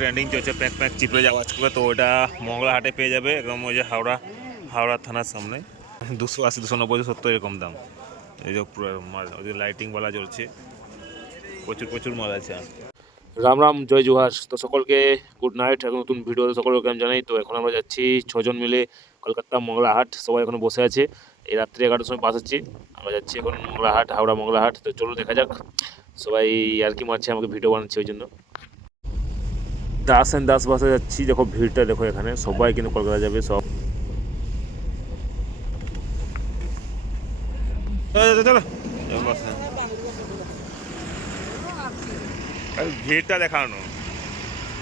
Trending চলছে pack pack চিপে যাওয়া আজকে, তো ওটা মংলাহাটে পেয়ে যাবে একদম ওই যে হাওড়া থানার সামনে। 280, 290, 270 এরকম দাম। এই যে পুরো মাল, ওই যে লাইটিংওয়ালা জ্বলছে, প্রচুর মাল আছে। রাম রাম, জয় জোহার। তো সকলকে গুড নাইট। এখন নতুন ভিডিও সকলকে আমি জানাই। তো এখন আমরা যাচ্ছি 6জন মিলে কলকাতা মংলাহাট। সবাই এখন বসে আছে, এই রাত্রি 11টার সময় বাস আছে। আমরা যাচ্ছি এখন মংলাহাট, হাওড়া মংলাহাট। তো চলো দেখা যাক। সবাই আর কি মারছে, আমাকে ভিডিও বানাচ্ছে ওই জন্য। দাস বাসে যাচ্ছি। দেখো ভিড়টা দেখো, এখানে সবাই কিন্তু কলকাতা যাবে সব। চলো ভিড়টা দেখানো।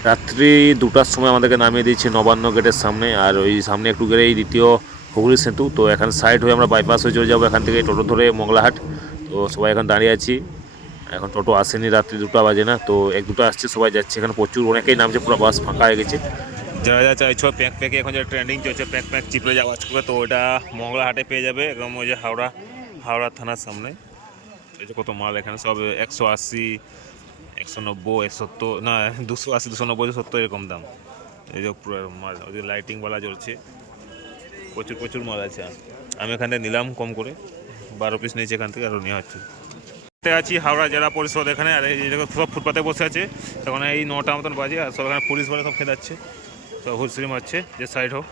রাত্রি 2টার সময় আমাদেরকে নামিয়ে দিয়েছে নবান্ন গেটের সামনে, আর ওই সামনে একটু গেলেই দ্বিতীয় হুগলি সেতু। তো এখানে সাইড হয়ে আমরা বাইপাস হয়ে চলে যাবো এখান থেকে টোটো ধরে মংলাহাট। তো সবাই এখন দাঁড়িয়ে আছি, এখন টোটো আসেনি, রাত্রি 2টা বাজে না। তো 1-2টা আসছে, সবাই যাচ্ছে। এখানে প্রচুর অনেকেই নামছে, পুরো বাস ফাঁকা হয়ে গেছে। যারা যা চাইছো প্যাক প্যাকে, এখন যে ট্রেন্ডিং চলছে প্যাক প্যাক চিপে যাওয়া আজকে, তো ওটা মংলাহাটে পেয়ে যাবে একদম ওই যে হাওড়া থানার সামনে। এই যে কত মাল এখানে, সব 180, 190, 170, না 280, 290, 270 এরকম দাম। এই যে পুরো মাল, ওই যে লাইটিংওয়ালা জ্বলছে, প্রচুর মাল আছে। আমি এখান থেকে নিলাম কম করে, 12 পিস নিয়েছি এখান থেকে, আরও নেওয়া হচ্ছে। আছি হাওড়া জেলা পরিষদ এখানে, আর এই সব ফুটপাতে বসে আছে। তখন এই 9টা মতন বাজে, আর সব এখানে পুলিশ বলে সব খেতে যাচ্ছে, সব হুলসিরি মারছে যে সাইড হোক।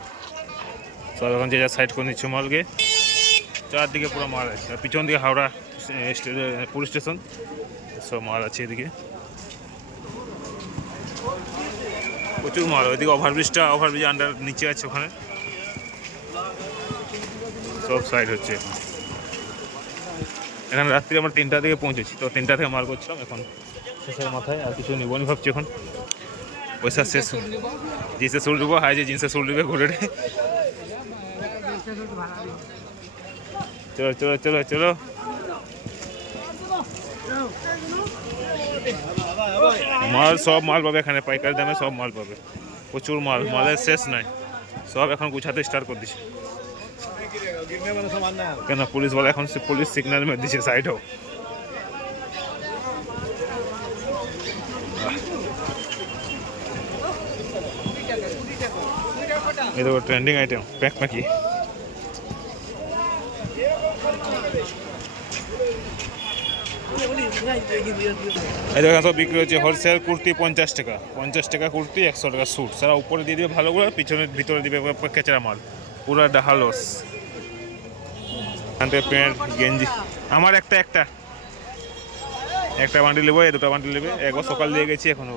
সব এখন যে যা সাইড করে নিচ্ছে মালকে। চারদিকে পুরো মাল আছে, আর পিছন দিকে হাওড়া পুলিশ স্টেশন, সব মাল আছে এদিকে। প্রচুর মাল। ওইদিকে ওভারব্রিজ আন্ডার নিচে আছে, ওখানে সব সাইড হচ্ছে এখন। এখানে রাত্রি আমরা 3টা দিকে পৌঁছেছি, তো 3টা থেকে মাল করছিলাম, এখন শেষের মাথায় আর কিছু নিবো নি ভাবছি। এখন পয়সা শেষ, জিন্সে শুল দেবো, হাই যে জিন্সে শুল দেবে ঘুরে। চলো সব মাল পাবে এখানে, পাইকারি দামে সব মাল পাবে। প্রচুর মালের শেষ নাই। সব এখন গুছাতে স্টার্ট করে দিচ্ছে। কেন পুলিশ বলে, এখন পুলিশ সিগন্যাল মেরে দিচ্ছে সাইড হোক। এই দেখো ট্রেন্ডিং আইটেম প্যাক প্যাকি। এই দেখো সব বিক্রি হচ্ছে হোলসেল কুর্তি 50 টাকা, 50 টাকা কুর্তি, 100 টাকা স্যুট। সারা উপরে দিয়ে দিবে ভালো করে, ভিতরে দিবে কেচড়া মাল, পুরো ডাহালস। এখান থেকে প্যান্ট গেঞ্জি আমার একটা বান্ডিল নেবো, 2টা বান্ডিল নেবে। একবার সকাল দিয়ে গেছি, এখনো